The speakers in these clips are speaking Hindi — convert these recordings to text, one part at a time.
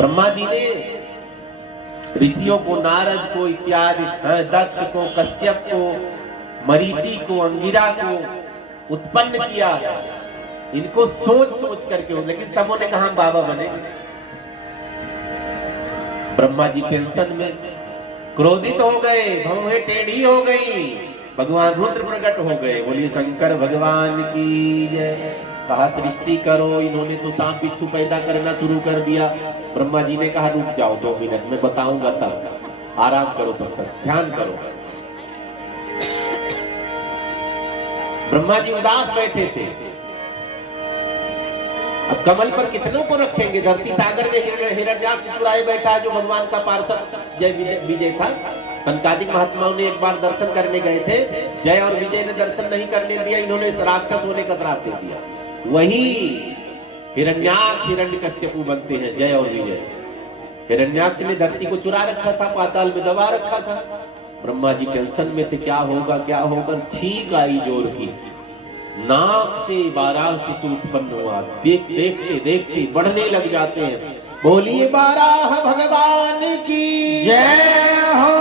ब्रह्मा जी ने ऋषियों को, नारद को इत्यादि, दक्ष को, कश्यप को, मरीचि को, अंगिरा को उत्पन्न किया है, इनको सोच सोच करके, लेकिन सबों ने कहा बाबा बने। ब्रह्मा जी टेंशन में क्रोधित हो गए, भौहें टेढ़ी हो गई, भगवान रुद्र प्रकट हो गए। बोलिए शंकर भगवान की जय। कहा सृष्टि करो, इन्होंने तो सांप बिच्छू पैदा करना शुरू कर दिया। ब्रह्मा जी ने कहा रुक जाओ 2 मिनट में बताऊंगा, तब आराम करो, तब तक ध्यान करो। ब्रह्मा जी उदास बैठे थे। अब कमल पर कितनों को रखेंगे? धरती सागर में हिरण्याक्ष चुराए बैठा है, जो भगवान का पार्षद जय विजय था। संकादिक महात्माओं ने एक बार दर्शन करने गए थे, जय और विजय ने दर्शन नहीं करने दिया, इन्होंने राक्षस होने का श्राप दे दिया। वही हिरण्याक्ष हिरण्यकश्यपु बनते हैं, जय और विजय। हिरण्याक्ष ने धरती को चुरा रखा था, पाताल में दबा रखा था। ब्रह्मा जी टेंशन में थे, क्या होगा क्या होगा। ठीक आई जोर की, नाक से 12 शिशु उत्पन्न हुआ। देखते देखते बढ़ने लग जाते हैं। बोलिए 12 भगवान की जय हो।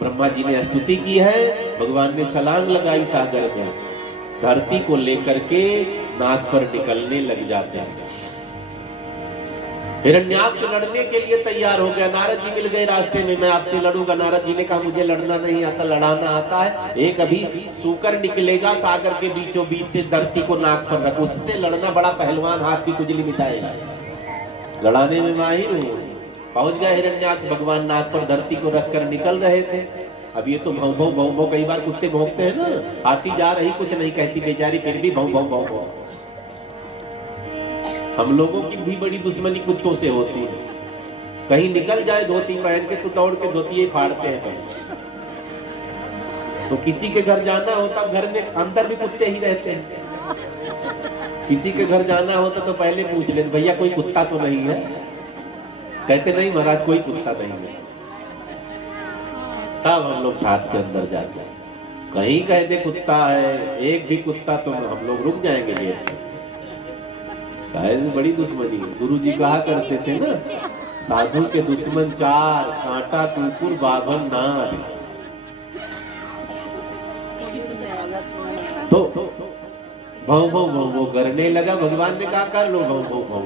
ब्रह्मा जी ने स्तुति की है, भगवान ने छलांग लगाई सागर में, धरती को लेकर के नाक पर निकलने लग जाते हैं। हिरण्याक्ष लड़ने के लिए तैयार हो गया। नारद जी मिल गए रास्ते में, मैं आपसे लड़ूंगा। नारद जी ने कहा मुझे लड़ना नहीं आता, लड़ाना आता है। एक अभी सूकर निकलेगा सागर के बीचों बीच से, धरती को नाक पर रख, उससे लड़ना। बड़ा पहलवान, हाथ की कुजली मिटाएगा, लड़ाने में माहिर हूं। पहुंच गया हिरण्याक्ष, भगवान नाक पर धरती को रखकर निकल रहे थे। अब ये तो भौं भौं भौं भौं, कई बार कुत्ते भौंकते हैं ना, हाथी जा रही कुछ नहीं कहती बेचारी, फिर भी भौं भौं भौं भौं। हम लोगों की भी बड़ी दुश्मनी कुत्तों से होती है। कहीं निकल जाए धोती पहन के तो दौड़ के धोती फाड़ते हैं कहीं। तो किसी के घर जाना होता, घर में अंदर भी कुत्ते ही रहते हैं। किसी के घर जाना होता तो पहले पूछ लेते, भैया कोई कुत्ता तो नहीं है? कहते नहीं महाराज कोई कुत्ता नहीं है। तब हम लोग ठाट से अंदर जाते। कहीं कह दे कुत्ता है, एक भी कुत्ता तो हम लोग रुक जाएंगे गेट। बड़ी दुश्मनी। गुरु जी कहा करते थे ना, साधु के दुश्मन 4, कांटा कुकुर बाभन नार। तो भौ भौ भौ भौ करने लगा। भगवान ने कहा कर लो भौ भौ भौ।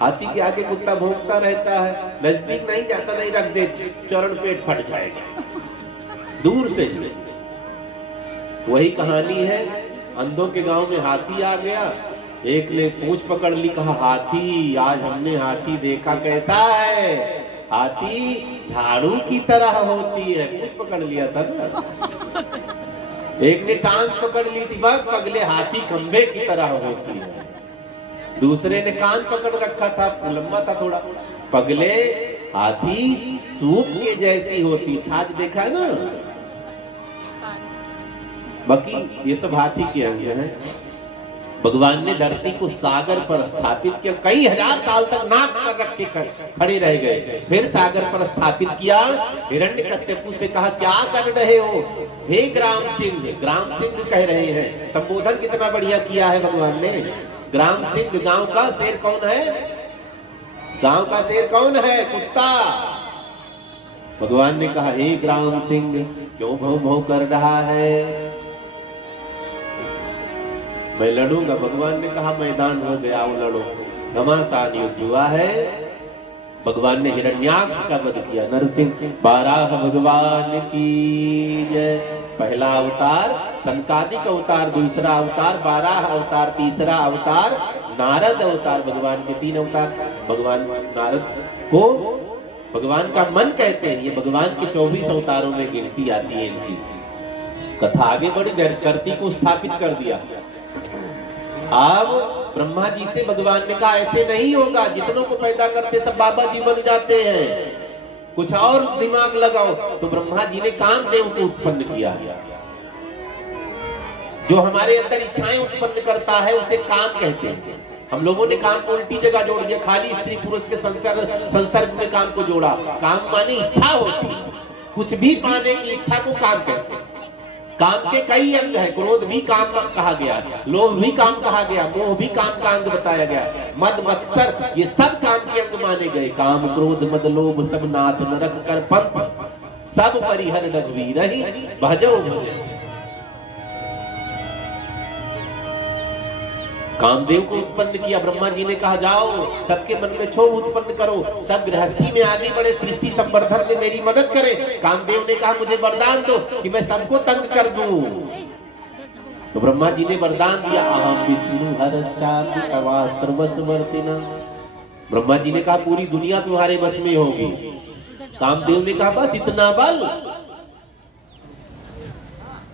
हाथी के आगे कुत्ता भौंकता रहता है, नजदीक नहीं जाता, नहीं रख दे चरण पेट फट जाएगा दूर से। वही कहानी है, अंधों के गांव में हाथी आ गया। एक ने पूंछ पकड़ ली, कहा हाथी, आज हमने हाथी देखा, कैसा है? हाथी झाड़ू की तरह होती है। पूंछ पकड़ लिया था ना। एक ने टांग पकड़ ली थी, बस पगले हाथी खंभे की तरह होती है। दूसरे ने कान पकड़ रखा था, लंबा था थोड़ा, पगले हाथी सूप के जैसी होती। छाछ देखा है ना? बाकी ये सब हाथी के अंग हैं। भगवान ने धरती को सागर पर स्थापित किया। कई हजार साल तक नाक पर रख के खड़े रह गए, फिर सागर पर स्थापित किया। हिरण्यकश्यपु से कहा क्या कर रहे हो? हे ग्राम सिंह। ग्राम सिंह कह रहे हैं, संबोधन कितना बढ़िया किया है भगवान ने। ग्राम सिंह, गांव का शेर कौन है? गांव का शेर कौन है? कुत्ता। भगवान ने कहा हे ग्राम सिंह, क्यों भौं भौं कर रहा है? मैं लड़ूंगा। भगवान ने कहा मैदान हो गया, वो लड़ो। घमासान युद्ध हुआ है। भगवान ने हिरण्याक्ष का वध किया। नरसिंह 12 भगवान की जय। पहला अवतार संकादिक अवतार, दूसरा अवतार 12 अवतार, तीसरा अवतार नारद अवतार। भगवान के 3 अवतार। भगवान नारद को भगवान का मन कहते हैं। ये भगवान के 24 अवतारों में गिनती आती है। इनकी कथा आगे बढ़ी, धरती को स्थापित कर दिया। अब ब्रह्मा जी से भगवान ने कहा ऐसे नहीं होगा, जितनों को पैदा करते सब बाबा जी बन जाते हैं, कुछ और दिमाग लगाओ। तो ब्रह्मा जी ने कामदेव को उत्पन्न किया। जो हमारे अंदर इच्छाएं उत्पन्न करता है उसे काम कहते हैं। हम लोगों ने काम को उल्टी जगह जोड़ दिया, खाली स्त्री पुरुष के संसर्ग में काम को जोड़ा। काम माने इच्छा होती, कुछ भी पाने की इच्छा को काम कहते हैं। काम के कई अंग है, क्रोध भी काम कहा गया, लोभ भी काम कहा गया, मोह भी काम का अंग बताया गया, मद मत्सर ये सब काम के अंग माने गए। काम क्रोध मद लोभ सब नाथ नरक कर पंथ, सब परिहर रघुवीर ही भजो भजो। कामदेव को उत्पन्न किया, ब्रह्मा जी ने कहा जाओ सबके मन में क्षोभ उत्पन्न करो, सब गृहस्थी में आगे बढ़े, सृष्टि संवर्धन में मेरी मदद करें। कामदेव ने कहा मुझे वरदान दो कि मैं सबको तंग कर दूं। तो ब्रह्मा जी ने वरदान दिया, अहम विष्णु हरश्चापि तवास्त्र वशवर्तिना। ब्रह्मा जी ने कहा पूरी दुनिया तुम्हारे बस में होगी। कामदेव ने कहा बस इतना बल।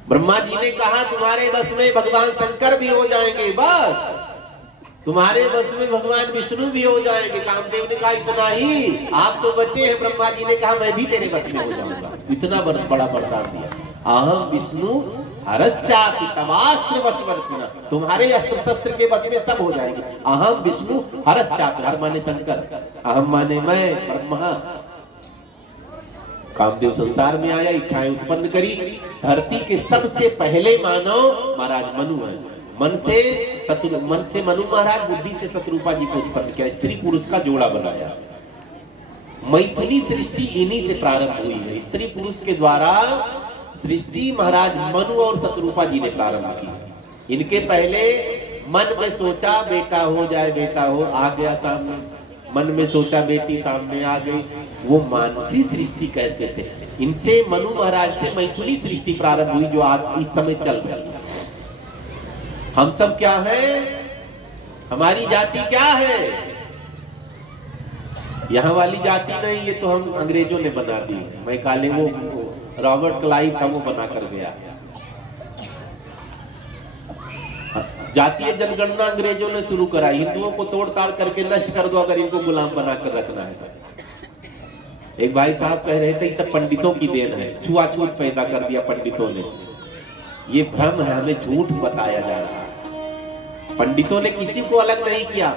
ब्रह्मा जी ने कहा तुम्हारे बस में भगवान शंकर भी हो जाएंगे, बस तुम्हारे बस में भगवान विष्णु भी हो जाएंगे। कामदेव ने कहा इतना ही, आप तो बचे हैं। ब्रह्मा जी ने कहा मैं भी तेरे बस में हो जाऊंगा। इतना बड़ा वरदान दिया, अहम विष्णु हरश्चापि तवास्त्र वशवर्तिना। तुम्हारे अस्त्र शस्त्र के बस में सब हो जाएंगे। अहम विष्णु हरश्चापि, हर माने शंकर, अहम माने मैं ब्रह्मा। कामदेव संसार में आया, इच्छाएं उत्पन्न करी। धरती के सबसे पहले मानव महाराज मनु है। मन से मनु महाराज, बुद्धि से शत्रुपा जी को उत्पन्न किया, स्त्री पुरुष का जोड़ा बनाया। मैथिली सृष्टि इन्हीं से प्रारंभ हुई है, स्त्री पुरुष के द्वारा सृष्टि महाराज मनु और शत्रुपा जी ने प्रारंभ की। इनके पहले मन में सोचा बेटा हो जाए, बेटा हो, आ गया सामने। मन में सोचा बेटी, सामने आ गई। वो मानसी सृष्टि कहते थे। इनसे मनु महाराज से मैथिली सृष्टि प्रारंभ हुई, जो आज इस समय चल रही है। हम सब क्या है, हमारी जाति क्या है? यहाँ वाली जाति नहीं, ये तो हम अंग्रेजों ने बना दी। मैं काले वो रॉबर्ट क्लाइव था, वो बना कर गया। जातीय जनगणना अंग्रेजों ने शुरू कराई। हिंदुओं को तोड़ ताड़ करके नष्ट कर दो अगर इनको गुलाम बना कर रखना है तो। एक भाई साहब कह रहे थे सब पंडितों की देन है, छुआछूत पैदा कर दिया पंडितों ने। ये भ्रम है, हमें झूठ बताया जा रहा है। पंडितों ने किसी को अलग नहीं किया।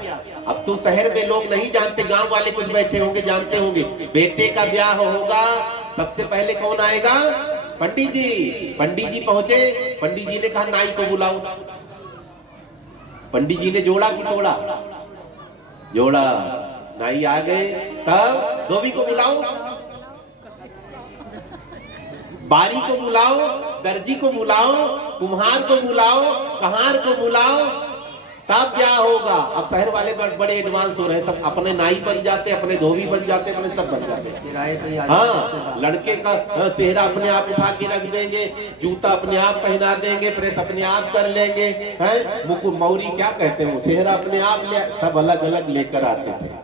अब तो शहर में लोग नहीं जानते, गांव वाले कुछ बैठे होंगे जानते होंगे। बेटे का ब्याह होगा, सबसे पहले कौन आएगा? पंडित जी। पंडित जी पहुंचे, पंडित जी ने कहा नाई को बुलाओ। पंडित जी ने जोड़ा की तोड़ा? जोड़ा। नाई आ गए, तब धोबी को बुलाओ, बारी को बुलाओ, दर्जी को बुलाओ, कुम्हार को बुलाओ, कहार को बुलाओ, तब क्या होगा। अब शहर वाले बड़े एडवांस हो रहे हैं, सब अपने नाई बन जाते, अपने धोबी बन जाते, अपने सब बन जाते। हाँ, लड़के का सेहरा अपने आप उठा के रख देंगे, जूता अपने आप पहना देंगे, प्रेस अपने आप कर लेंगे, हैं मुकुट मौरी क्या कहते हैं, सेहरा अपने आप ले, सब अलग अलग लेकर आते थे।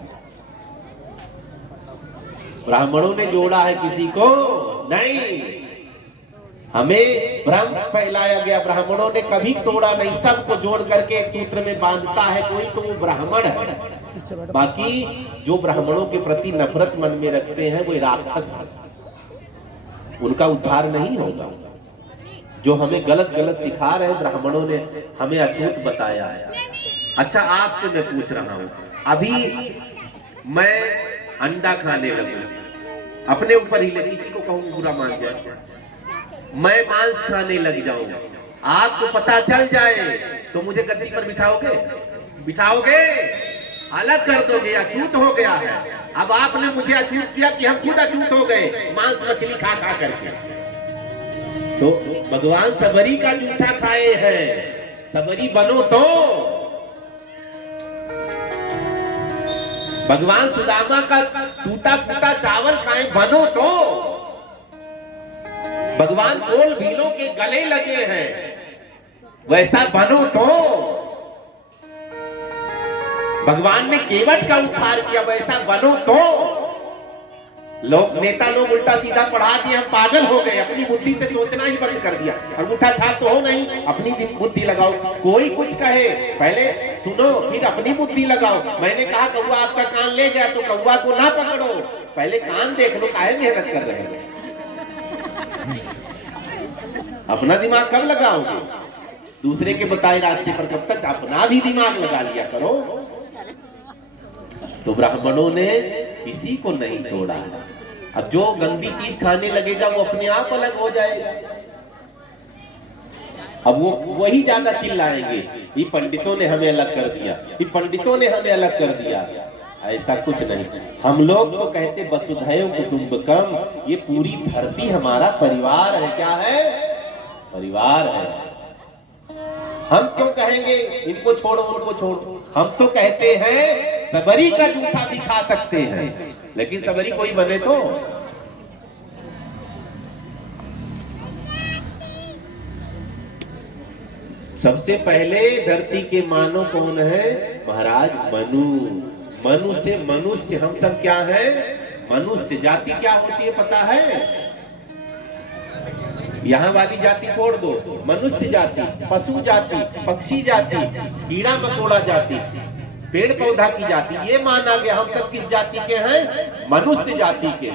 ब्राह्मणों ने जोड़ा है किसी को नहीं, हमें भ्रम फैलाया गया। ब्राह्मणों ने कभी तोड़ा नहीं, सबको जोड़ करके एक सूत्र में बांधता है कोई तो वो ब्राह्मण है। बाकी जो ब्राह्मणों के प्रति नफरत मन में रखते हैं वो राक्षस है, उनका उद्धार नहीं होगा। जो हमें गलत गलत सिखा रहे हैं ब्राह्मणों ने हमें अछूत बताया है। अच्छा, आपसे मैं पूछ रहा हूं, अभी मैं अंडा खाने लगूं, अपने ऊपर ही ले, किसी को कहूं बुरा मान जाए, मैं मांस खाने लग जाऊं, आपको पता चल जाए तो मुझे गद्दी पर बिठाओगे? बिठाओगे? अलग कर दोगे? अछूत हो गया है। अब आपने मुझे अछूत किया कि हम खुद अछूत हो गए मांस मछली खा खा करके। तो भगवान सबरी का जूठा खाए हैं, सबरी बनो तो। भगवान सुदामा का टूटा फूटा चावल खाए, बनो तो। भगवान कोल भीलों के गले लगे हैं, वैसा बनो तो। भगवान ने केवट का उद्धार किया, वैसा बनो तो। लोग नेता लोग उल्टा सीधा पढ़ा दिए, हम पागल हो गए, अपनी बुद्धि से सोचना ही बंद कर दिया। अंगूठा छाप तो हो नहीं, अपनी बुद्धि लगाओ। कोई कुछ कहे पहले सुनो फिर अपनी बुद्धि लगाओ। मैंने कहा कौवा आपका कान ले गया तो कौवा को ना पकड़ो, पहले कान देख लो, काहे मेहनत कर रहे हो। अपना दिमाग कब लगाओगे? दूसरे के बताए रास्ते पर कब तक? अपना भी दिमाग लगा लिया करो। तो ब्राह्मणों ने किसी को नहीं तोड़ा। अब जो गंदी चीज खाने लगेगा वो अपने आप अलग हो जाएगा। अब वो वही ज्यादा चिल्लाएंगे, ये पंडितों ने हमें अलग कर दिया, ये पंडितों ने हमें अलग कर दिया। ऐसा कुछ नहीं। हम लोग तो कहते वसुधैव कुटुंबकम, ये पूरी धरती हमारा परिवार है। क्या है? परिवार है। हम क्यों कहेंगे इनको छोड़ो उनको छोड़ो? हम तो कहते हैं सबरी का जूठा भी खा सकते हैं, लेकिन सबरी कोई बने तो। सबसे पहले धरती के मानव कौन है? महाराज मनु। मनु से मनुष्य, हम सब क्या है? मनुष्य। जाति क्या होती है पता है? यहाँ वाली जाति छोड़ दो, मनुष्य जाति, पशु जाति, पक्षी जाति, कीड़ा मकोड़ा जाति, पेड़ पौधा की जाति, ये माना गया। हम सब किस जाति के हैं? मनुष्य जाति के।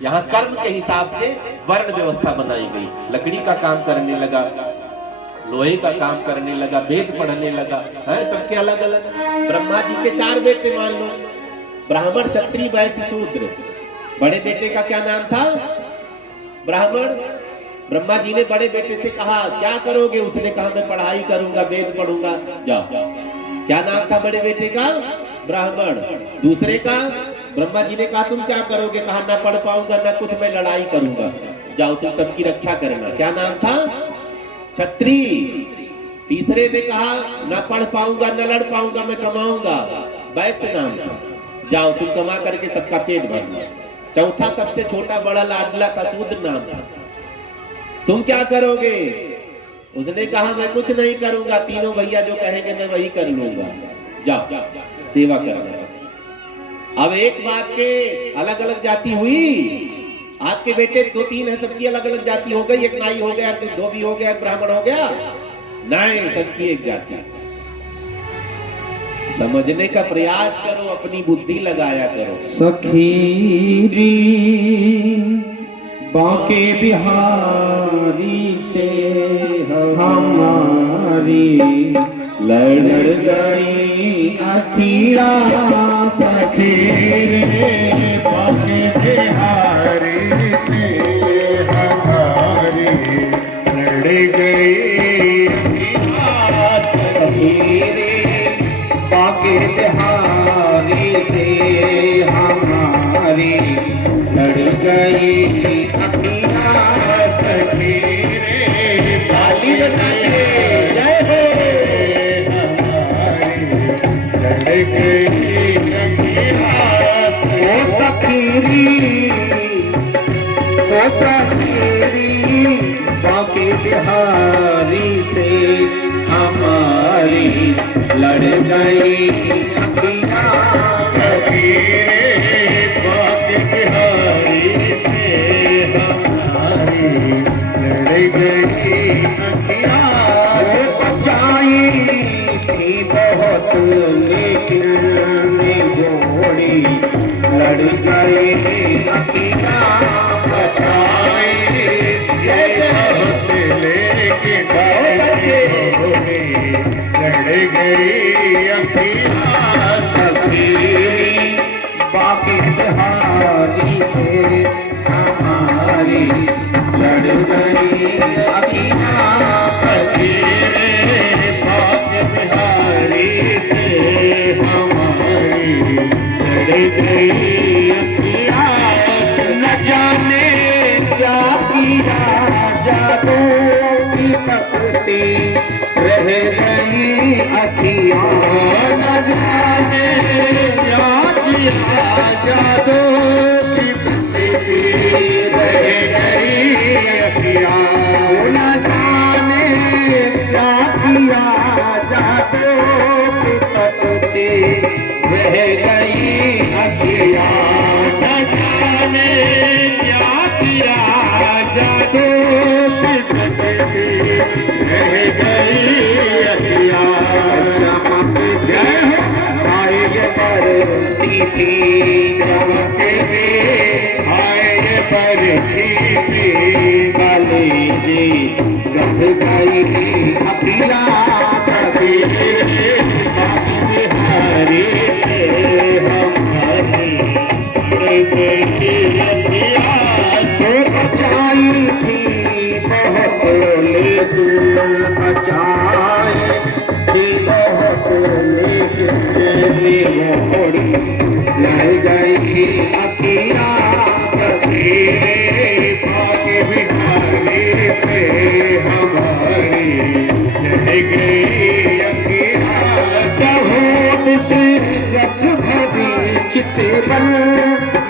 यहाँ कर्म के हिसाब से वर्ण व्यवस्था बनाई गई। लकड़ी का काम करने लगा, लोहे का काम करने लगा, वेद पढ़ने लगा, है सबके अलग अलग। ब्रह्मा जी के 4 बेटे मान लो, ब्राह्मण, क्षत्रिय, वैश्य, शूद्र। बड़े बेटे का क्या नाम था? ब्राह्मण। ब्रह्मा जी ने बड़े बेटे से कहा क्या करोगे? उसने कहा मैं पढ़ाई करूंगा, वेद पढ़ूंगा। जाओ। क्या नाम था बड़े बेटे का? ब्राह्मण। दूसरे का? ब्रह्मा जी ने कहा तुम क्या करोगे? कहा ना पढ़ पाऊंगा ना कुछ, मैं लड़ाई करूंगा। जाओ तुम सबकी रक्षा करना। क्या नाम था? क्षत्रिय। तीसरे ने कहा ना पढ़ पाऊंगा ना लड़ पाऊंगा, मैं कमाऊंगा। वैश्य नाम था। जाओ तुम कमा करके सबका पेट भरना। चौथा सबसे छोटा बड़ा लाडला था, शूद्र नाम था। तुम क्या करोगे? उसने कहा मैं कुछ नहीं करूंगा, तीनों भैया जो कहेंगे मैं वही कर लूंगा। जाओ सेवा करना। अब एक बात के अलग अलग जाति हुई। आपके बेटे 2-3 है, सबकी अलग अलग जाति हो गई। एक नाई हो गया, एक धोबी हो गया, एक ब्राह्मण हो गया। नहीं, सबकी एक जाति। समझने का प्रयास करो, अपनी बुद्धि लगाया करो। सखीरी बांके बिहारी से हमारी लड़ गई अखिया। सखीरी बांके बिहारी से हमारी लड़ गई अखिया। सखीरी बांके बिहारी से हमारी लड़ गई अखिया। सखीरे बाली बताते जय हो। हमारी लड़ गई अखिया। ओ सखीरी, ओ सखीरी बांके बिहारी से हमारी लड़ गई अखिया। सखीरे बांके बिहारी से हमारी लड़ गई अखिया। बचाई थी बहुत लेकिन जोड़ी लड़ गई अखिया। बचाई बहुत लेकिन जोड़ी लड़ गई अखिया। सखीरी बांके बिहारी से हमारी लड़ गई अखिया। सखीरे बांके बिहारी से हमारी लड़ गई अखिया। न जाने क्या किया जादू की तपती रह गई अखिया। न जाने क्या किया जादू की तपती रह गई अखिया। न जाने क्या किया जादू की तपती रह गई अखिया। न जाने क्या किया जादू की तपती रह गई अखिया। चमक गए आए बरसी थी, चमक गए आए बरसी थी। बाली जी रख गई अखिया। सखीरे बांके बिहारी से हमारी लड़ गई अखिया। तो बचाई थी बहुत लेकिन लड़ गई अखियाँ सवेरे भाग्य बिहारी से हमारी लड़ गई अखियाँ। बहुत से रस भरी चितवन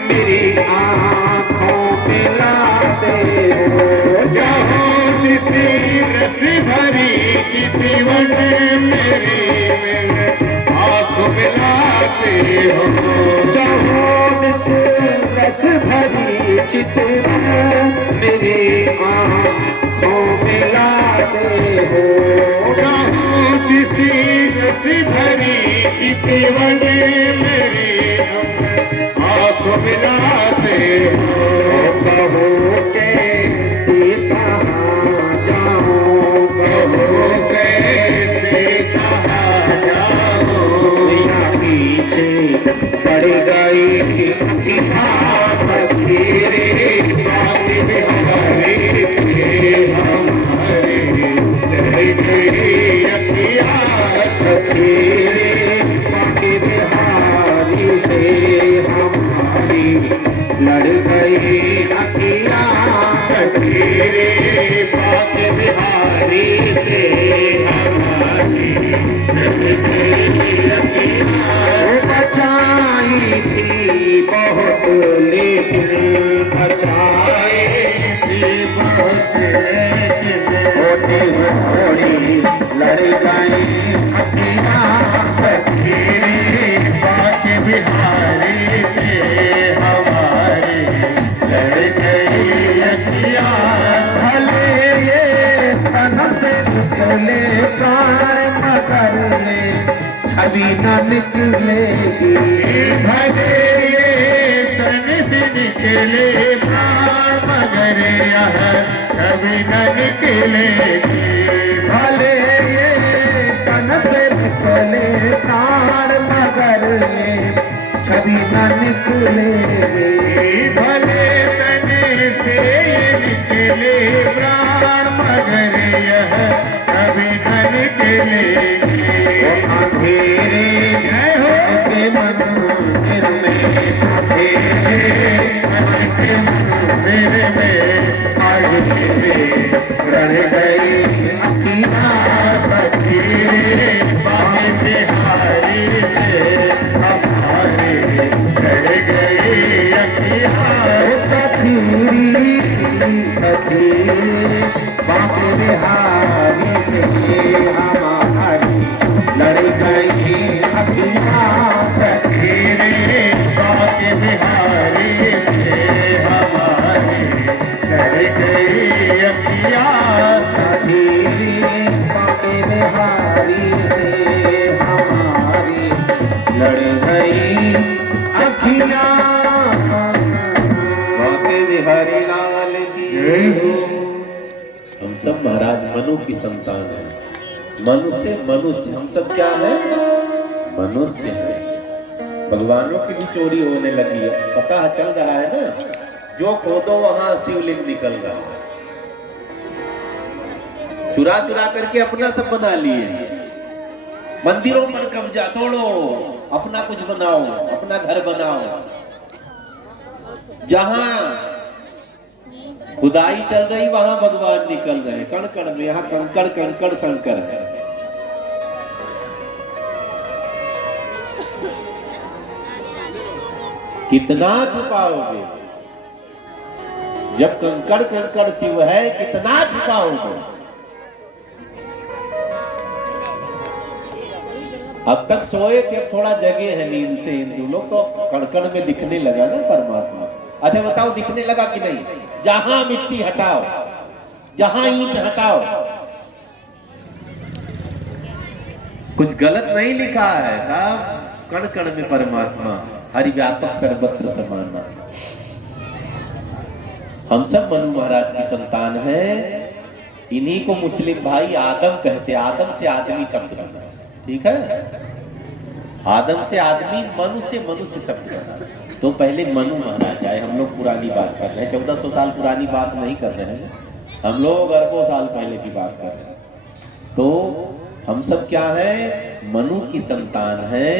मेरी आँखों में लाते हो। बहुत से रस भरी चितवन मेरी आँखों में लाते हो। बहुत से रस भरी चितवन मेरी आँखों में लाते हो। बहुत से रस भरी चितवन मेरी आँखों में लाते हो। कहो कैसे कहाँ जाऊँ, कहो कैसे कहाँ जाऊँ, या पीछे पड़ गई सवेरे भाग्य बिहारी से हमारे लड़ गई अखियाँ सवेरे भाग्य बिहारी से हमारी लड़ गई अखियाँ सवेरे भाग्य बिहारी से हमारी लड़ गई अखियाँ। बचाई थी बहुत लेकिन बचाई थी बहुत लेकिन थोड़ी लड़ गई अखियाँ सवेरे भाग्य बिहारी से हमारी लड़ गई अखियाँ। भले ये तन से निकले प्राण मगर छवि न निकलेगी। भले ये तन से निकले प्राण मगर यह छवि न निकलेगी। भले ये तन से निकले प्राण मगर छवि न निकलेगी। भले तन से निकले प्राण मगर यह छवि न निकलेगी। अंधेरे के मंदिर में अंधेरे के मंदिर में आज रह गई अखियाँ सवेरे भाग्य बिहारी से हमारे लड़ गई अखियाँ। सखीरी सखीरी भाग्य बिहारी से हमारी लड़ गई अखियाँ सवेरे भाग्य बिहारी से हमारी लड़ गई अखियाँ। सवेरे भाग्य बिहारी से हमारी लड़ गई अखियाँ। भाग्य बिहारी लाल की जय हो। हम सब महाराज मनु की संतान है। मनुष्य मनुष्य हम सब क्या है? मनुष्य है। भगवानों की भी चोरी होने लगी है, पता चल रहा है ना। जो खोदो वहां शिवलिंग निकल रहा है। चुरा चुरा करके अपना सब बना लिए। मंदिरों पर कब्जा, तोड़ो, अपना कुछ बनाओ, अपना घर बनाओ। जहां खुदाई चल रही वहां भगवान निकल रहे। कण कण में, यहाँ कंकड़ कंकड़ शंकर है। कितना छुपाओगे? जब कंकड़ कंकड़ शिव है, कितना छुपाओगे? अब तक सोए थे, थोड़ा जगे हैं नींद से हिंदू लोग, तो कणकण में दिखने लगा ना परमात्मा। अच्छा बताओ, दिखने लगा कि नहीं? जहां मिट्टी हटाओ, जहां ईंट हटाओ, कुछ गलत नहीं लिखा है साहब। कण कण में परमात्मा, हरि व्यापक सर्वत्र समाना। हम सब मनु महाराज की संतान हैं। इन्हीं को मुस्लिम भाई आदम कहते। आदम से आदमी शब्द बना, ठीक है? आदम से आदमी, मनु से मनुष्य शब्द बना। तो पहले मनु महाराज आए। हम लोग पुरानी बात कर रहे हैं, 1400 साल पुरानी बात नहीं कर रहे हैं। हम लोग अरबों साल पहले की बात कर रहे हैं। तो हम सब क्या है? मनु की संतान है।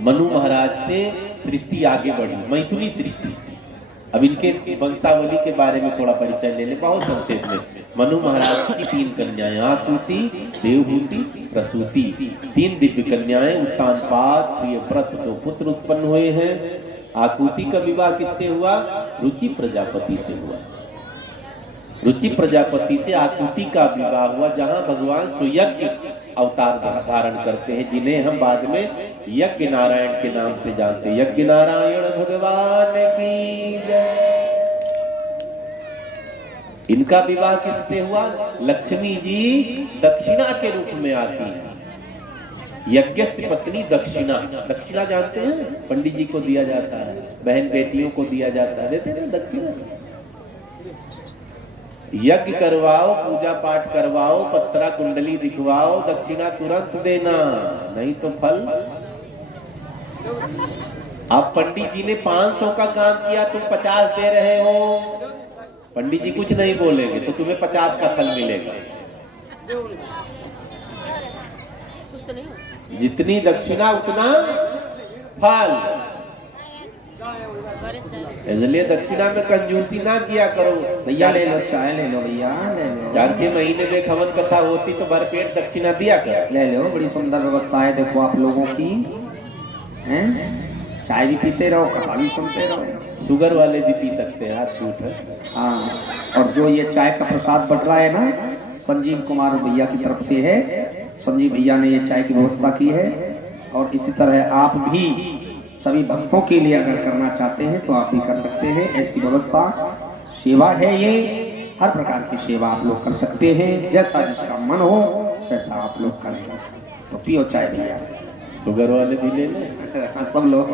मनु महाराज से सृष्टि आगे बढ़ी, मैथिली सृष्टि। अब इनके वंशावली के बारे में थोड़ा परिचय ले ले, बहुत संक्षेप में। मनु महाराज की 3 कन्याएं, आकुति, देवहूति, प्रसूति, 3 दिव्य कन्याएं। उत्तानपाद, प्रियव्रत 2 पुत्र उत्पन्न हुए हैं। आकुति का विवाह किससे हुआ? रुचि प्रजापति से हुआ। रुचि प्रजापति से आकुति का विवाह हुआ, जहां भगवान सुयज्ञ अवतार धारण करते हैं, जिन्हें हम बाद में यज्ञ नारायण के नाम से जानते हैं। यज्ञ नारायण भगवान की जय। इनका विवाह किससे हुआ? लक्ष्मी जी दक्षिणा के रूप में आती है। यज्ञस्य पत्नी दक्षिणा, दक्षिणा जानते हैं? पंडित जी को दिया जाता है, बहन बेटियों को दिया जाता है, देते हैं दक्षिणा। यज्ञ करवाओ, पूजा पाठ करवाओ, पत्रा कुंडली दिखवाओ, दक्षिणा तुरंत देना, नहीं तो फल। अब पंडित जी ने 500 का काम किया, तुम 50 दे रहे हो, पंडित जी कुछ नहीं बोलेंगे, तो तुम्हें 50 का फल मिलेगा। जितनी दक्षिणा उतना फल। इसलिए दक्षिणा में कंजूसी ना किया करो। भैया ले लो, चाय ले लो भैया, ले लो। 4-6 महीने में खवन कथा होती तो भरपेट दक्षिणा दिया कर। ले लो, बड़ी सुंदर व्यवस्था है देखो आप लोगों की, हैं? चाय भी पीते रहो, कथा भी सुनते रहो। शुगर वाले भी पी सकते हैं, हाथ छूट है। हाँ, और जो ये चाय का प्रसाद बट रहा है ना, संजीव कुमार भैया की तरफ से है। संजीव भैया ने ये चाय की व्यवस्था की है, और इसी तरह आप भी सभी भक्तों के लिए अगर करना चाहते हैं तो आप भी कर सकते हैं। ऐसी व्यवस्था, सेवा है ये, हर प्रकार की सेवा आप लोग कर सकते हैं। जैसा जिसका मन हो वैसा आप लोग करें। तो पियो चाय भैया। शुगर वाले भी ले लें। सब लोग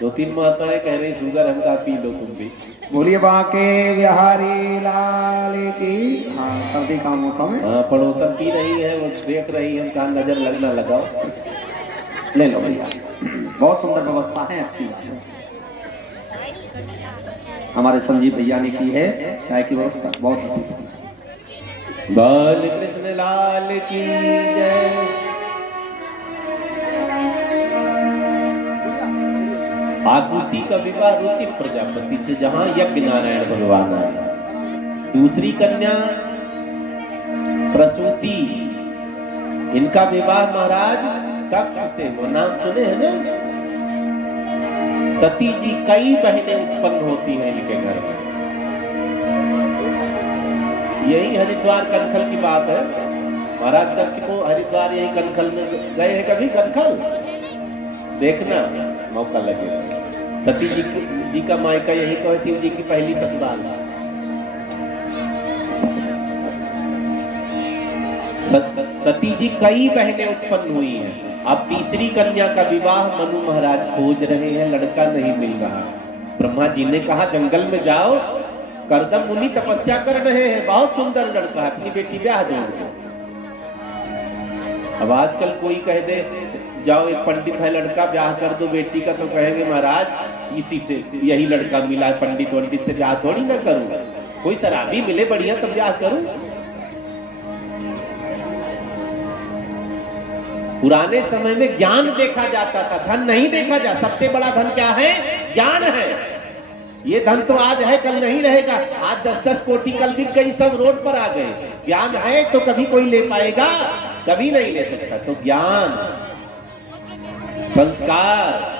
2-3 माताएं कह रही शुगर हम का, पी लो तुम भी। बोलिए बाके बिहारी लाल की। हाँ, सर्दी का मौसम है। हाँ, पड़ोसन पी रही है, वो देख रही है, कहाँ नजर लगना लगाओ। ले लो भैया, बहुत सुंदर व्यवस्था है, अच्छी बात है। हमारे संजीव भैया ने की है चाय की व्यवस्था, बहुत अच्छी। बाल कृष्ण लाल की जय। आकुति का विवाह रुचि प्रजापति से, जहां यज्ञ नारायण भगवान आए। दूसरी कन्या प्रसूति, इनका विवाह महाराज दक्ष से, वो नाम सुने हैं ना? सती जी कई बहनें उत्पन्न होती हैं इनके घर में। यही हरिद्वार कनखल की बात है। महाराज दक्ष को हरिद्वार यही कनखल में गए हैं कभी? कनखल देखना मौका लगे। सती जी का मायका यही तो है, शिव जी की पहली ससुराल। सती जी कई बहनें उत्पन्न हुई हैं। अब तीसरी कन्या का विवाह मनु महाराज खोज रहे हैं, लड़का नहीं मिल रहा। ब्रह्मा जी ने कहा जंगल में जाओ, करदम मुनि तपस्या कर रहे हैं, बहुत सुंदर लड़का, अपनी बेटी ब्याह दो। अब आजकल कोई कह दे जाओ एक पंडित है लड़का, ब्याह कर दो बेटी का, तो कहेंगे महाराज इसी से यही लड़का मिला है, पंडित से ब्याह थोड़ी ना करूं। कोई शराबी मिले बढ़िया तो ब्याह करूं। पुराने समय में ज्ञान देखा जाता था, धन नहीं देखा जा। सबसे बड़ा धन क्या है? ज्ञान है। ये धन तो आज है, कल नहीं रहेगा। आज 10-10 कोटी कल बिक गई, सब रोड पर आ गए। ज्ञान है तो कभी कोई ले पाएगा? कभी नहीं ले सकता। तो ज्ञान, संस्कार।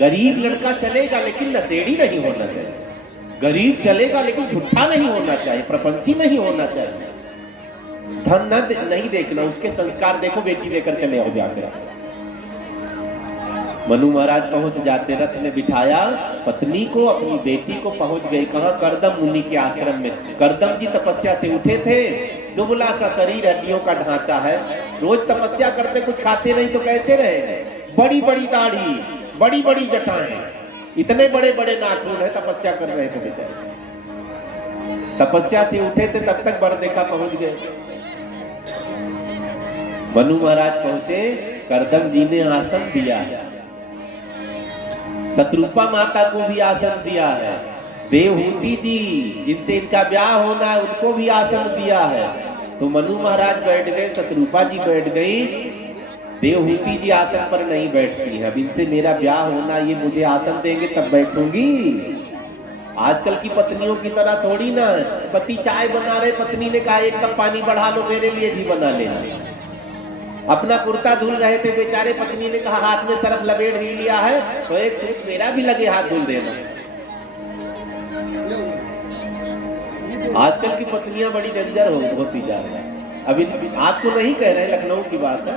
गरीब लड़का चलेगा लेकिन नशेड़ी नहीं होना चाहिए। गरीब चलेगा लेकिन झूठा नहीं होना चाहिए, प्रपंची नहीं होना चाहिए। धन नहीं देखना, उसके संस्कार देखो। बेटी लेकर चले आओ जाकर। मनु महाराज पहुंच जाते, रथ में बिठाया पत्नी को, अपनी बेटी को। पहुंच गए कहां? करदम मुनि के आश्रम में। करदम जी तपस्या से उठे थे, दुबला सा शरीर, हड्डियों का ढांचा है। रोज तपस्या करते, कुछ खाते नहीं तो कैसे रहे? बड़ी बड़ी दाढ़ी, बड़ी बड़ी जटाएं, इतने बड़े बड़े नाखून है, तपस्या कर रहे थे बेचारे। तपस्या से उठे थे, तब तक बरदेखा पहुंच गए। मनु महाराज पहुंचे, करदम जी ने आसन दिया है, शत्रुपा माता को भी आसन दिया है, देवहूति जी जिनसे इनका ब्याह होना है उनको भी आसन दिया है। तो मनु महाराज बैठ गए, शत्रुपा जी बैठ गई। देवहूति जी आसन पर नहीं बैठती है। अब इनसे मेरा ब्याह होना, ये मुझे आसन देंगे तब बैठूंगी। आजकल की पत्नियों की तरह थोड़ी ना, पति चाय बना रहे, पत्नी ने कहा 1 कप पानी बढ़ा लो, मेरे लिए भी बना लेना। अपना कुर्ता धुल रहे थे बेचारे, पत्नी ने कहा हाथ में सरफ लपेट ही लिया है तो एक सूट मेरा भी लगे हाथ धुल देना। आजकल की पत्नियां बड़ी डेंजर होती जा रही है। अभी आपको नहीं कह रहे, लखनऊ की बात है।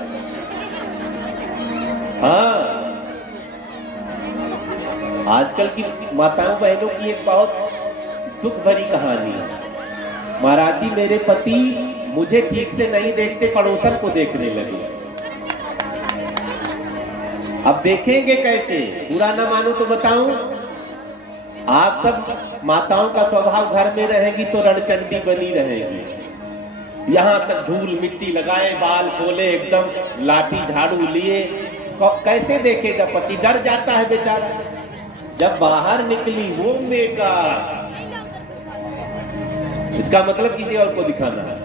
हाँ, आजकल की माताओं बहनों की एक बहुत दुख भरी कहानी है। महाराज जी, मेरे पति मुझे ठीक से नहीं देखते, पड़ोसन को देखने लगे। अब देखेंगे कैसे? बुरा ना मानो तो बताऊं, आप सब माताओं का स्वभाव घर में रहेगी तो रणचंडी बनी रहेगी। यहां तक धूल मिट्टी लगाए, बाल खोले, एकदम लाठी झाड़ू लिए, कैसे देखेगा पति? डर जाता है बेचारा। जब बाहर निकली वो बेकार, इसका मतलब किसी और को दिखाना है।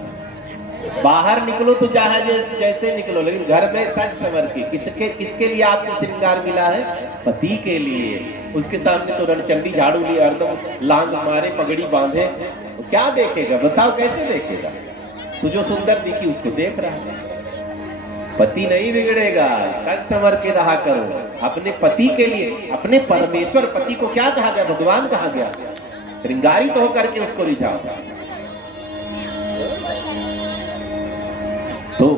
बाहर निकलो तो जहां जैसे निकलो, लेकिन घर में सज संवर के। किसके लिए आपको श्रृंगार मिला है? पति के लिए। उसके सामने तो रणचंडी झाड़ू लिए, हरदम लांग मारे, पगड़ी बांधे, तो क्या देखेगा बताओ? कैसे देखेगा? तो जो सुंदर दिखी उसको देख रहा है। पति नहीं बिगड़ेगा, सज संवर के रहा करो अपने पति के लिए। अपने परमेश्वर पति को क्या कहा गया? भगवान कहा गया। श्रृंगारित तो होकर के उसको रिझाओ। तो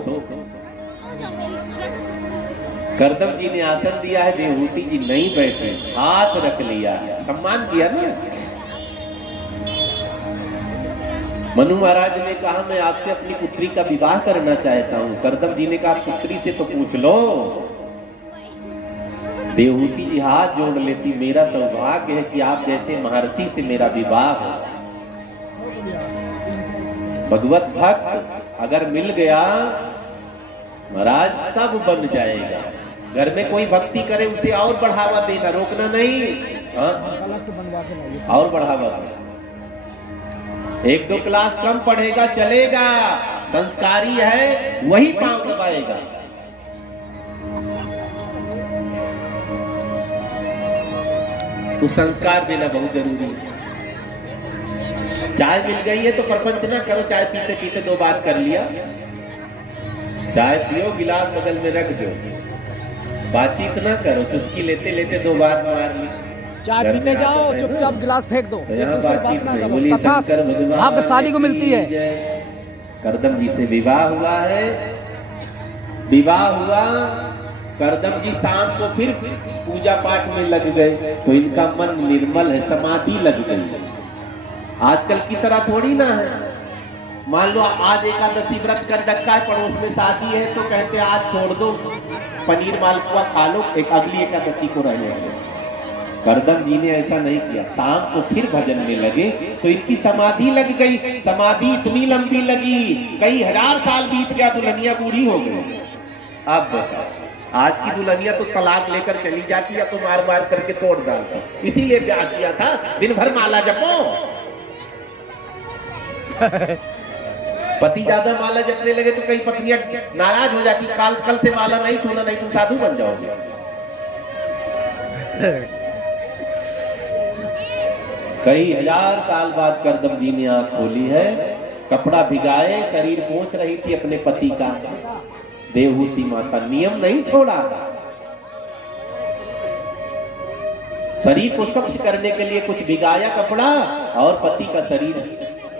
करदम जी ने आसन दिया है, देवहूति जी नहीं बैठे, हाथ रख लिया, सम्मान किया ना। मनु महाराज ने कहा मैं आपसे अपनी पुत्री का विवाह करना चाहता हूं। करदम जी ने कहा पुत्री से तो पूछ लो। देवहूति जी हाथ जोड़ लेती, मेरा सौभाग्य है कि आप जैसे महर्षि से मेरा विवाह हो। भगवत भक्त अगर मिल गया महाराज सब बन जाएगा। घर में कोई भक्ति करे उसे और बढ़ावा देना, रोकना नहीं। हाँ? और बढ़ावा देना। 1-2 क्लास कम पढ़ेगा चलेगा, संस्कारी है वही पांव दबाएगा। तो संस्कार देना बहुत जरूरी है। चाय मिल गई है तो प्रपंच ना करो, चाय पीते पीते 2 बात कर लिया। चाय पियो, गिलास बगल में रख दो, बातचीत ना करो, चुस्की लेते लेते 2 बात मार ली। चाय पीते जाओ, चुपचाप गिलास फेंक दो, तो यहाँ बात ना करो, बोलिए तथा शंकर भगवान भाग्यशाली को मिलती है। करदम जी से विवाह हुआ है। विवाह हुआ, करदम जी शाम को फिर पूजा पाठ में लग गए तो इनका मन निर्मल है, समाधि लग गई। आजकल की तरह थोड़ी ना है। मान लो आज एकादशी व्रत कर रखा है, पड़ोस में शादी है तो कहते आज छोड़ दो, पनीर मालपुआ खा लो, एक अगली एकादशी को रहेंगे। करदम जी ने ऐसा नहीं किया, शाम को फिर भजन में लगे तो इनकी समाधि लग गई। समाधि इतनी लंबी लगी, कई हजार साल बीत गया, दुल्हनिया बूढ़ी हो गई। अब बताओ, आज की दुल्हनिया तो तलाक लेकर चली जाती है तो मार मार करके तोड़ डालती। इसीलिए ब्याह किया था, दिन भर माला जपो। पति ज्यादा माला जपने लगे तो कई पत्नियां नाराज हो जाती, कल से माला नहीं छूना, नहीं तुम साधु बन जाओगे। कई हजार साल बाद करदम जी ने आंख खोली है, कपड़ा भिगाए, शरीर पोंछ रही थी अपने पति का। देवहूति माता नियम नहीं छोड़ा। शरीर को स्वच्छ करने के लिए कुछ भिगाया कपड़ा, और पति का शरीर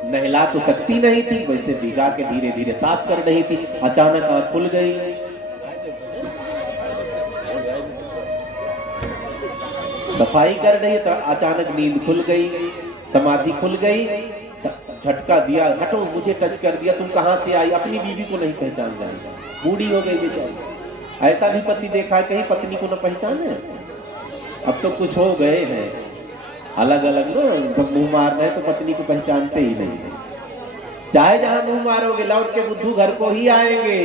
नहला तो सकती नहीं थी, वैसे भिगा के धीरे धीरे साफ कर रही थी। अचानक आंख खुल गई। सफाई कर रही तो अचानक नींद खुल गई, समाधि खुल गई। झटका दिया, हटो, मुझे टच कर दिया, तुम कहां से आई? अपनी बीवी को नहीं पहचान जाएगा, बूढ़ी हो गई बेचारी। ऐसा भी पति देखा है, कहीं पत्नी को न पहचाने। अब तो कुछ हो गए हैं अलग अलग ना, जब मुंह मार रहे तो पत्नी को पहचानते ही नहीं है। चाहे जहां मुंह मारोगे लौट के बुद्धू घर को ही आएंगे।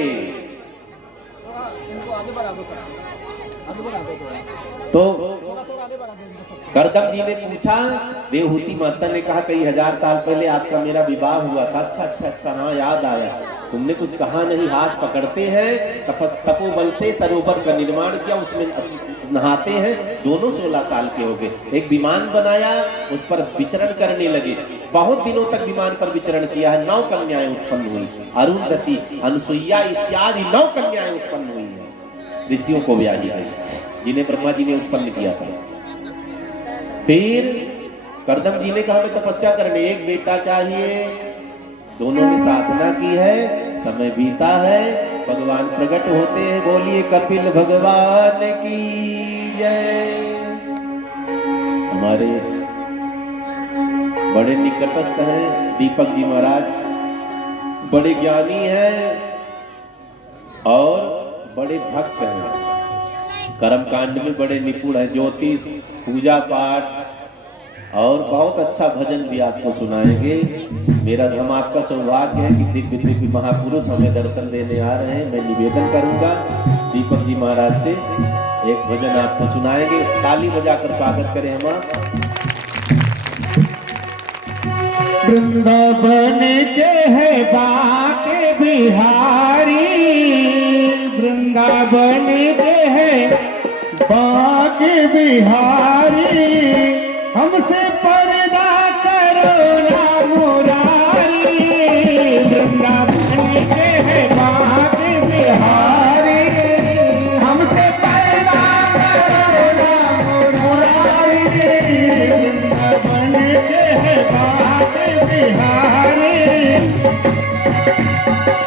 तो करदम जी ने पूछा, देवहूति माता ने कहा कई हजार साल पहले आपका मेरा विवाह हुआ था। अच्छा अच्छा अच्छा, हाँ याद आया, तुमने कुछ कहा नहीं। हाथ पकड़ते हैं, तपोबल से सरोवर का निर्माण किया, उसमें नहाते हैं, दोनों 16 साल के हो गए। एक विमान बनाया, उस पर विचरण करने लगे, बहुत दिनों तक विमान पर विचरण किया है। 9 कन्याएं उत्पन्न हुई, अरुंधति, अनुसुईया इत्यादि 9 कन्याएं उत्पन्न हुई है, ऋषियों को ब्याही गई, जिन्हें ब्रह्मा जी ने उत्पन्न किया था। फिर करदम जी ने कहा मैं तपस्या करने, एक बेटा चाहिए। दोनों ने साधना की है, समय बीता है, भगवान प्रकट होते हैं। बोलिए कपिल भगवान की जय। हमारे बड़े निकटस्थ हैं दीपक जी महाराज, बड़े ज्ञानी हैं और बड़े भक्त हैं, कर्मकांड में बड़े निपुण हैं, ज्योतिष, पूजा पाठ और बहुत अच्छा भजन भी आपको सुनाएंगे। हम आपका सौभाग्य है कि दिव्य दिव्य महापुरुष हमें दर्शन देने आ रहे हैं। मैं निवेदन करूंगा दीपक जी महाराज से एक भजन आपको सुनाएंगे। ताली बजाकर स्वागत करें हम आप। वृंदावन के है बाके बिहारी, वृंदावन के है बाके बिहारी, हमसे पर्दा करो ना मुरारी। वृंदावन के है बाके बिहारी, हमसे पर्दा करो ना मुरारी। वृंदावन के है बाके बिहारी,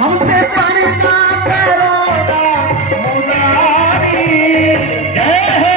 हमसे पर्दा करो ना मुरारी। जय हो।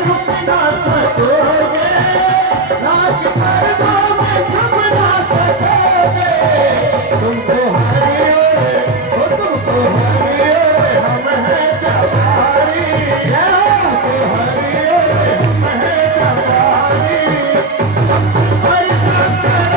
रुक ना सकोगे, राज पर्दों में छुप ना सकोगे। तुमको हरियो तुमको हरियो हम हैं जवारी, तुमको हरियो हम हैं जवारी। पैसा करो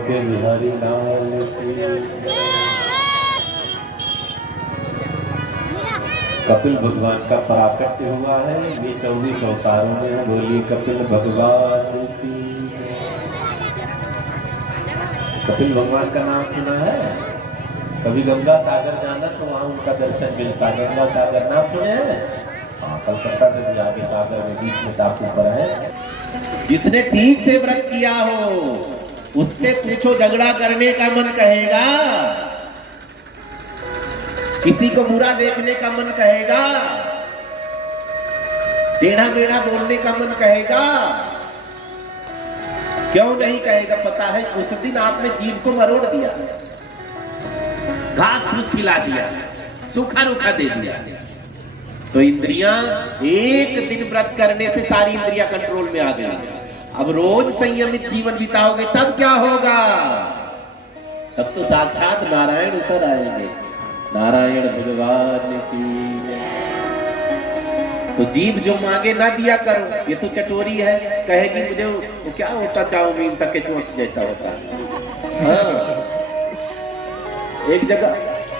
के बिहारी लाल की। कपिल भगवान का प्राकट्य हुआ है, ये 24 अवतारों में। बोलिए कपिल भगवान की। कपिल भगवान का नाम सुना है? कभी गंगा सागर जाना तो वहाँ उनका दर्शन मिलता है। गंगा सागर नाम सुने हैं? हाँ, कलकत्ता से भी आगे सागर में बीच में टापू पर है। जिसने ठीक से व्रत किया हो उससे पूछो, झगड़ा करने का मन कहेगा? किसी को बुरा देखने का मन कहेगा? टेढ़ा मेढ़ा बोलने का मन कहेगा? क्यों नहीं कहेगा? पता है, उस दिन आपने जीभ को मरोड़ दिया, घास फूस खिला दिया, सूखा रूखा दे दिया। तो इंद्रियां एक दिन व्रत करने से सारी इंद्रियां कंट्रोल में आ गई। अब रोज संयमित जीवन बिताओगे तब क्या होगा? तब तो साक्षात नारायण उतर आएंगे। नारायण भगवान की। तो जीभ जो मांगे ना दिया करो, ये तो चटोरी है, कहेगी मुझे वो क्या होता, चाउमीन सके चोट जैसा होता है। हाँ, एक जगह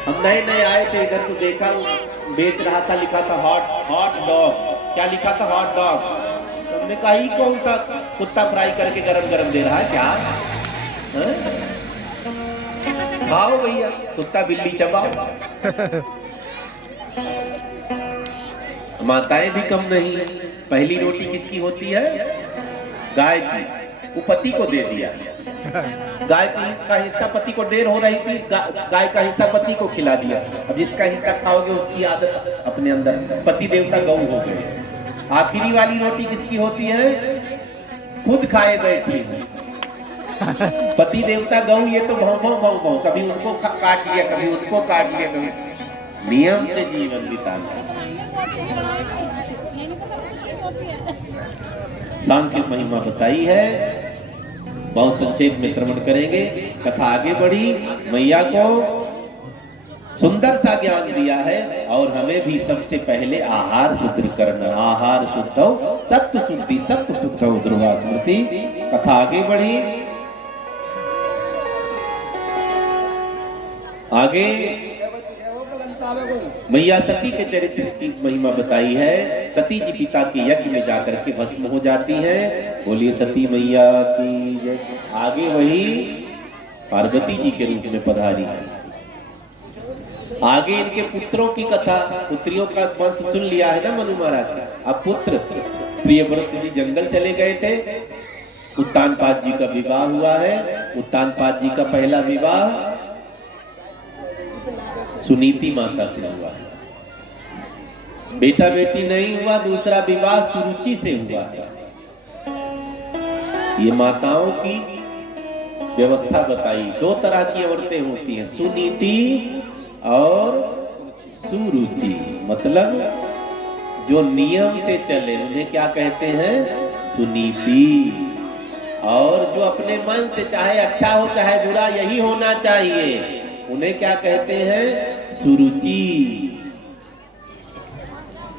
हम नए नए आए थे इधर, तो देखा बेच रहा था, लिखा था हॉट डॉग। क्या लिखा था? Hot dog. हमने कहा ही कौन सा कुत्ता फ्राई करके गरम गरम दे रहा है क्या? खाओ भैया, कुत्ता बिल्ली चबाओ। माताएं भी कम नहीं। पहली रोटी किसकी होती है? गाय की। वो पति को दे दिया। गाय का हिस्सा पति को देर हो रही थी, गाय का हिस्सा पति को खिला दिया। अब जिसका हिस्सा खाओगे उसकी आदत अपने अंदर। पति देवता गौ हो गए। आखिरी वाली रोटी किसकी होती है? खुद खाए बैठी। पति देवता गौ, ये तो भौं भौं भौं भौं, कभी उनको काट लिया, कभी उसको काट लिया, कभी। नियम से जीवन बिताना। सांख्य महिमा बताई है, बहुत संक्षेप में श्रवण करेंगे। कथा आगे बढ़ी, मैया को सुंदर सा ज्ञान दिया है और हमें भी सबसे पहले आहार शुद्ध करना। आहार शुद्ध सत्य शुद्धि, सत्य शुद्ध ध्रुवा स्मृति। कथा आगे बढ़ी। आगे मैया सती के चरित्र की महिमा बताई है। सती जी पिता के यज्ञ में जाकर के भस्म हो जाती हैं। बोलिए सती मैया की जय। आगे वही पार्वती जी के रूप में पधारी है। आगे इनके पुत्रों की कथा, पुत्रियों का वंश सुन लिया है ना मनु महाराज। अब पुत्र प्रियव्रत जी जंगल चले गए थे। उत्तानपाद जी का विवाह हुआ है। उत्तानपाद जी का पहला विवाह सुनीति माता से हुआ है। बेटा बेटी नहीं हुआ, दूसरा विवाह सुरुचि से हुआ है। ये माताओं की व्यवस्था बताई। दो तरह की औरतें होती हैं, सुनीति और सुरुचि। मतलब जो नियम से चले उन्हें क्या कहते हैं? सुनीति। और जो अपने मन से चाहे अच्छा हो चाहे बुरा यही होना चाहिए, उन्हें क्या कहते हैं? सुरुचि।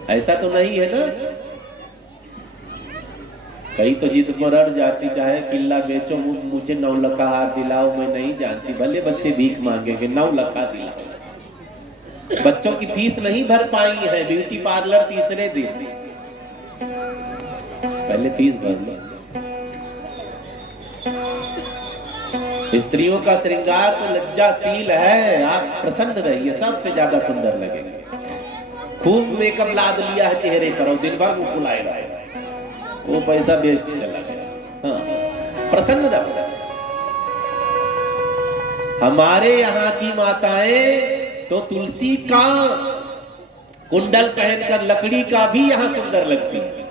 ऐसा तो नहीं है ना? कई तो जिद पर अड़ जाती, चाहे किला बेचो मुझे 9 लखा हार दिलाओ, मैं नहीं जानती। भले बच्चे भीख मांगेंगे, 9 लखा दिलाओ। बच्चों की फीस नहीं भर पाई है, ब्यूटी पार्लर तीसरे दिन, पहले फीस भर लो। स्त्रियों का श्रृंगार तो लज्जाशील है। आप प्रसन्न रहिए, सबसे ज्यादा सुंदर लगेंगे। खूब मेकअप लाद लिया है चेहरे पर और दिन भर मुस्कुराए रहे, वो पैसा वेस्ट चला गया। हाँ, प्रसन्न रहो। हमारे यहाँ की माताएं तो तुलसी का कुंडल पहनकर लकड़ी का भी यहाँ सुंदर लगती है,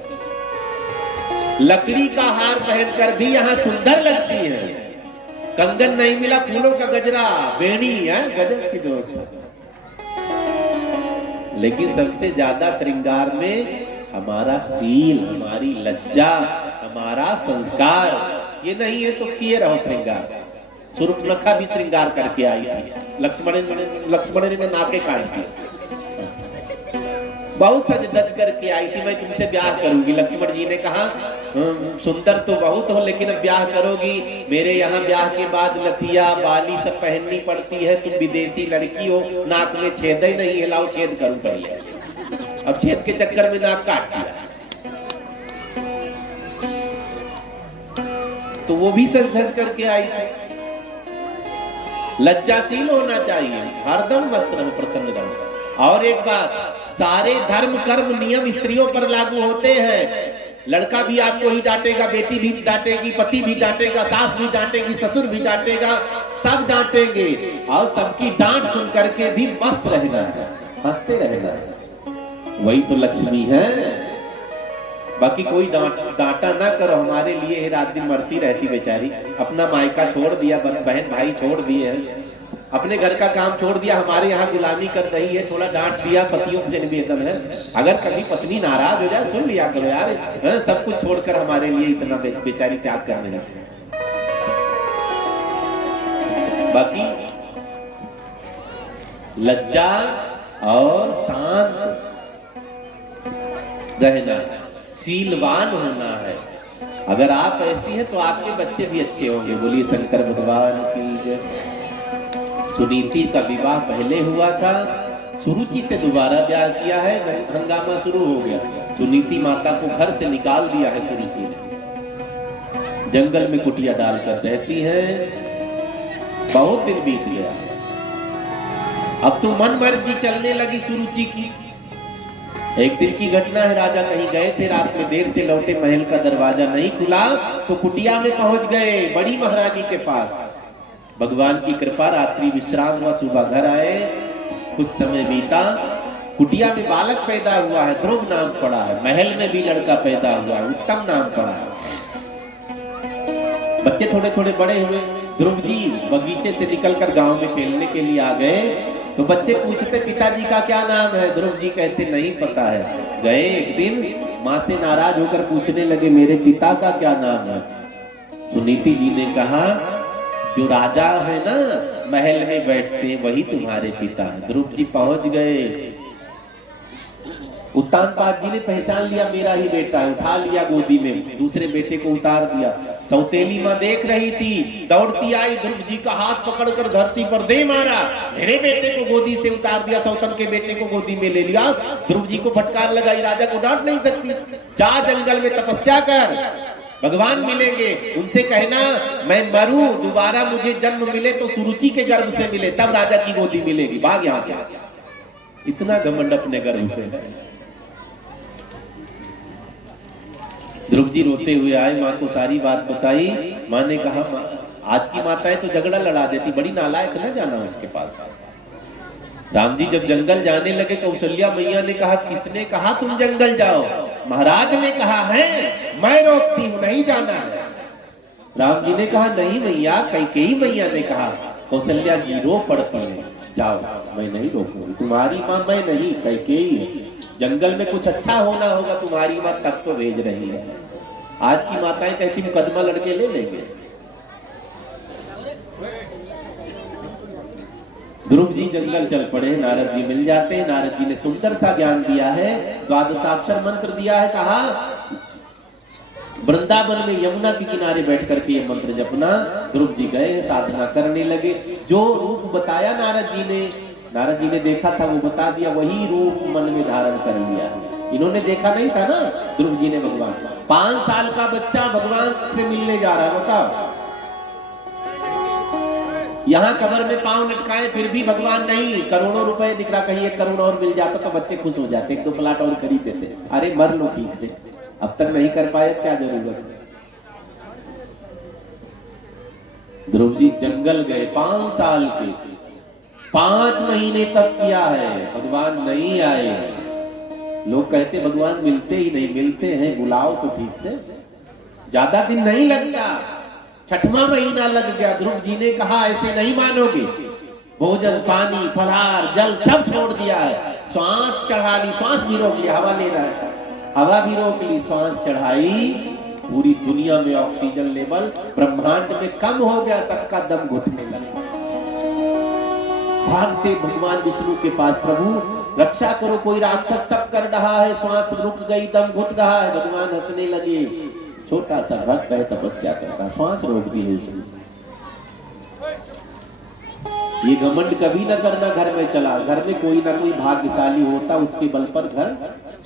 लकड़ी का हार पहनकर भी यहाँ सुंदर लगती है। कंगन नहीं मिला, फूलों का गजरा, बेड़ी है, गजब की व्यवस्था। लेकिन सबसे ज्यादा श्रृंगार में हमारा सील, हमारी लज्जा, हमारा संस्कार, ये नहीं है तो किए रहो श्रृंगार। सूर्पनखा भी श्रृंगार करके आई थी, लक्ष्मण ने नाके काट दी, बहुत सज धज करके आई थी, मैं तुमसे ब्याह करूंगी। लक्ष्मण जी ने कहा सुंदर तो बहुत हो लेकिन अब ब्याह करोगी, मेरे यहाँ ब्याह के बाद लथिया बाली सब पहननी पड़ती है, तुम विदेशी लड़की हो, नाक में छेद ही नहीं है, लाओ छेद करूं पहले। अब छेद के चक्कर में नाक काट दिया। तो वो भी सज धज करके आई थी। लज्जाशील होना चाहिए, हरदम मस्त रहो, प्रसन्न रहो। और एक बात, सारे धर्म कर्म नियम स्त्रियों पर लागू होते हैं। लड़का भी आपको ही डांटेगा, बेटी भी डांटेगी, पति भी डांटेगा, सास भी डांटेगी, ससुर भी डांटेगा, सब डांटेंगे। और सबकी डांट सुन करके भी मस्त रहना है, हंसते रहना है, वही तो लक्ष्मी है। बाकी कोई डांटा ना करो। हमारे ये रात दिन मरती रहती बेचारी, अपना मायका छोड़ दिया, बहन भाई छोड़ दिए हैं, अपने घर का काम छोड़ दिया, हमारे यहाँ गुलामी कर रही है, थोड़ा डांट दिया। पतियों से निवेदन है, अगर कभी पत्नी नाराज हो जाए सुन लिया करो यार, सब कुछ छोड़कर हमारे लिए इतना बेचारी त्याग करने लगती। बाकी लज्जा और शांत रहना, शीलवान होना है। अगर आप ऐसी हैं तो आपके बच्चे भी अच्छे होंगे। बोलिए शंकर भगवान की जय। सुनीति का विवाह पहले हुआ था, सुरुचि से दोबारा ब्याह किया है, हंगामा शुरू हो गया। सुनीति माता को घर से निकाल दिया है सुरुचि ने, जंगल में कुटिया डालकर रहती है। बहुत दिन बीत गया, अब तो मन मर्जी चलने लगी सुरुचि की। एक दिन की घटना है, राजा कहीं गए थे, रात में देर से लौटे, महल का दरवाजा नहीं खुला तो कुटिया में पहुंच गए, बड़ी महारानी के पास। भगवान की कृपा, रात्रि विश्राम हुआ, सुबह घर आए। कुछ समय बीता, कुटिया में बालक पैदा हुआ है, ध्रुव नाम पड़ा है। महल में भी लड़का पैदा हुआ है, उत्तम नाम पड़ा है। बच्चे थोड़े थोड़े बड़े हुए। ध्रुव जी बगीचे से निकलकर गांव में खेलने के लिए आ गए तो बच्चे पूछते पिताजी का क्या नाम है? ध्रुव जी कहते नहीं पता है। गए एक दिन, माँ से नाराज होकर पूछने लगे मेरे पिता का क्या नाम है? सुनीति जी ने कहा जो राजा है ना महल में बैठते वही तुम्हारे पिता है। ध्रुव जी पहुंच गए, उत्तानपाद जी ने पहचान लिया मेरा ही बेटा है, उठा लिया गोदी में, दूसरे बेटे को उतार दिया। सौतेली माँ देख रही थी, दौड़ती आई, ध्रुव जी का हाथ पकड़कर धरती पर दे मारा, मेरे बेटे को गोदी से उतार दिया, सौतन के बेटे को गोदी में ले लिया। ध्रुव जी को फटकार लगाई, राजा को डांट नहीं सकती, जा जंगल में तपस्या कर, भगवान मिलेंगे, उनसे कहना मैं मरूं दोबारा मुझे जन्म मिले तो सुरुचि के गर्भ से मिले, तब राजा की गोदी मिलेगी, भाग यहां से। इतना घमंड अपने गर्भ से। ध्रुव जी रोते हुए आए, माँ को सारी बात बताई। माँ ने कहा आज की माताएं तो झगड़ा लड़ा देती, बड़ी नालायक, न जाना उसके पास। राम जी जब जंगल जाने लगे, कौशल्या मैया ने कहा किसने कहा तुम जंगल जाओ? महाराज ने कहा है, मैं रोकती हूं, नहीं जाना है। राम जी ने कहा नहीं मैया, कैकेयी मैया ने कहा कौशल्या जी रो पड़ती है, जाओ मैं नहीं रोकूंगी, तुम्हारी माँ मैं नहीं कैकेयी है। जंगल में कुछ अच्छा होना होगा, तुम्हारी माँ तब तो भेज रही है। आज की माताएं कहती मुकदमा लड़के ले लेंगे। ध्रुव जी जंगल चल पड़े, नारद जी मिल जाते हैं। नारद जी ने सुंदर सा ज्ञान दिया है, द्वादशाक्षर मंत्र दिया है, कहा वृंदावन में यमुना के किनारे बैठ करके ये मंत्र जपना। ध्रुव जी गए, साधना करने लगे। जो रूप बताया नारद जी ने देखा था वो बता दिया, वही रूप मन में धारण कर लिया। इन्होंने देखा नहीं था ना ध्रुव जी ने भगवान। 5 साल का बच्चा भगवान से मिलने जा रहा है, बताओ। यहाँ कब्र में पांव लटकाए फिर भी भगवान नहीं। करोड़ों रुपए दिख रहा, कहीं 1 करोड़ और मिल जाता तो बच्चे खुश हो जाते, 1-2 प्लाट और खरीद देते। अरे मर लो ठीक से, अब तक नहीं कर पाए, क्या जरूरत। ध्रुव जी जंगल गए 5 साल के, 5 महीने तक किया है, भगवान नहीं आए। लोग कहते भगवान मिलते ही नहीं, मिलते हैं, बुलाओ तो ठीक से। ज्यादा दिन नहीं लगता, 6वां महीना लग गया। ध्रुव जी ने कहा ऐसे नहीं मानोगे, भोजन पानी फलाहार जल सब छोड़ दिया है, श्वास चढ़ा ली, श्वास भी रोक लिया, हवा ले रहा है, हवा भी रोक ली, श्वास चढ़ाई। पूरी दुनिया में ऑक्सीजन लेवल ब्रह्मांड में कम हो गया, सबका दम घुटने लगा। भागते भगवान विष्णु के पास, प्रभु रक्षा करो, कोई राक्षस तप कर रहा है, श्वास रुक गई, दम घुट रहा है। भगवान हंसने लगे, छोटा सा भक्त है, तपस्या कर रहा, श्वास रोक दी है उसने। ये घमंड कभी न करना, घर में चला, घर में कोई ना कोई भाग्यशाली होता, उसके बल पर घर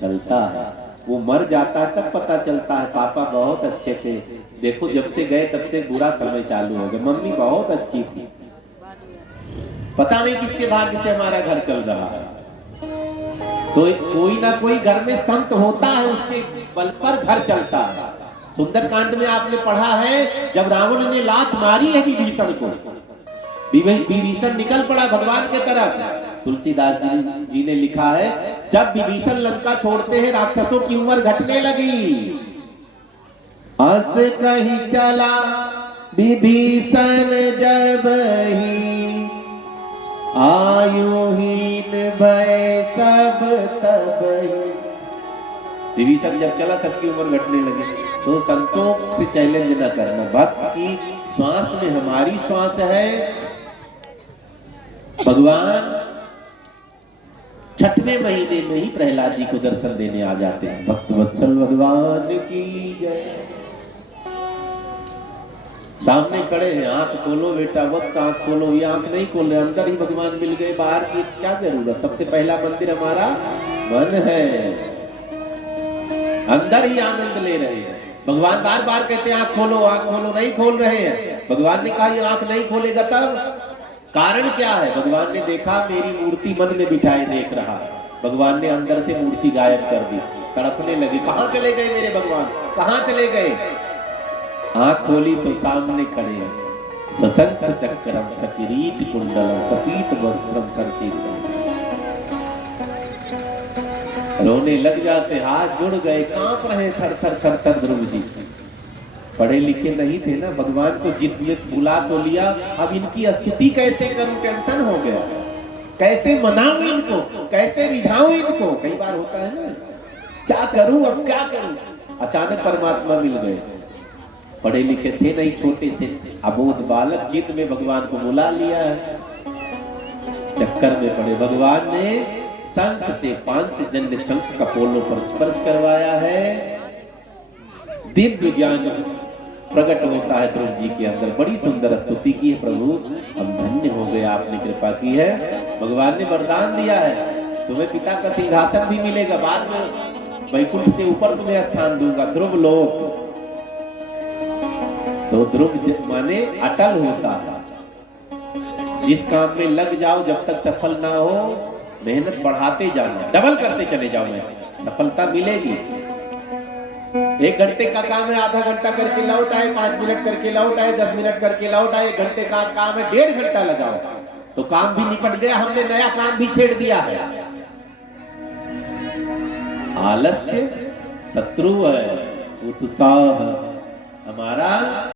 चलता है। वो मर जाता है तब पता चलता है पापा बहुत अच्छे थे, देखो जब से गए तब से बुरा समय चालू हो गया, मम्मी बहुत अच्छी थी। पता नहीं किसके भाग्य से हमारा घर चल रहा है। तो कोई ना कोई घर में संत होता है, उसके बल पर घर चलता है। सुंदरकांड में आपने पढ़ा है, जब रावण ने लात मारी है विभीषण को, विभीषण निकल पड़ा भगवान के तरफ। तुलसीदास जी ने लिखा है, जब विभीषण लंका छोड़ते हैं राक्षसों की उम्र घटने लगी। अस कहीं चला विभीषण जब ही, आयुहीन भय सब तब ही। विभीषण जब चला सबकी उम्र घटने लगी। तो संतों से चैलेंज न करना, भक्त की श्वास में हमारी श्वास है। भगवान 6वें महीने में ही प्रहलाद जी को दर्शन देने आ जाते हैं। भक्त वत्सल भगवान की जय। सामने खड़े हैं, आंख खोलो बेटा, वत्स आंख खोलो। ये आंख नहीं खोल रहे, अंदर ही भगवान मिल गए, बाहर की क्या जरूरत। सबसे पहला मंदिर हमारा मन है, अंदर ही आनंद ले रहे हैं। भगवान बार बार कहते हैं आंख खोलो, आंख खोलो, नहीं खोल रहे हैं। भगवान ने कहा ये आंख नहीं खोलेगा तब कारण क्या है। भगवान ने देखा मेरी मूर्ति मन में बिठाए देख रहा, भगवान ने अंदर से मूर्ति गायब कर दी। तड़पने लगे, कहां चले गए मेरे भगवान, कहां चले गए। आंख खोली तो सामने खड़े हैं, सशंख चक्रम सकिरीट कुंडलम सपीत वस्त्रम सरसीत। रोने लग जाते, हाथ जुड़ गए, कांप रहे थर थर थर थर। ध्रुव जी पढ़े लिखे नहीं थे ना, भगवान को जित बुला तो लिया, अब इनकी स्तुति कैसे करूं, टेंशन हो गया। कैसे मनाऊं इनको, कैसे रिझाऊं इनको। कई बार होता है ना, क्या करूं अब क्या करूं। अचानक परमात्मा मिल गए। पढ़े लिखे थे नहीं, छोटे से अबोध बालक, जिद में भगवान को बुला लिया। चक्कर में पड़े, भगवान ने शंख से पांचजन्य शंख का पोलों पर स्पर्श करवाया है। दिव्य ज्ञान प्रकट होता है ध्रुव जी के अंदर। बड़ी सुंदर स्तुति की है, प्रभु हम धन्य हो गए, आपने कृपा की है। भगवान ने वरदान दिया है, तुम्हें पिता का सिंहासन भी मिलेगा, बाद में वैकुंठ से ऊपर तुम्हें स्थान दूंगा, ध्रुव लोक। तो ध्रुव माने अटल होता है। जिस काम में लग जाओ, जब तक सफल ना हो मेहनत बढ़ाते जाना, डबल करते चले जाओ, सफलता मिलेगी। 1 घंटे का काम है, आधा घंटा करके लौट आए, 5 मिनट करके लौट आए, 10 मिनट करके लौट आए। 1 घंटे का काम है, 1.5 घंटा लगाओ तो काम भी निपट गया, हमने नया काम भी छेड़ दिया है। आलस्य शत्रु है, उत्साह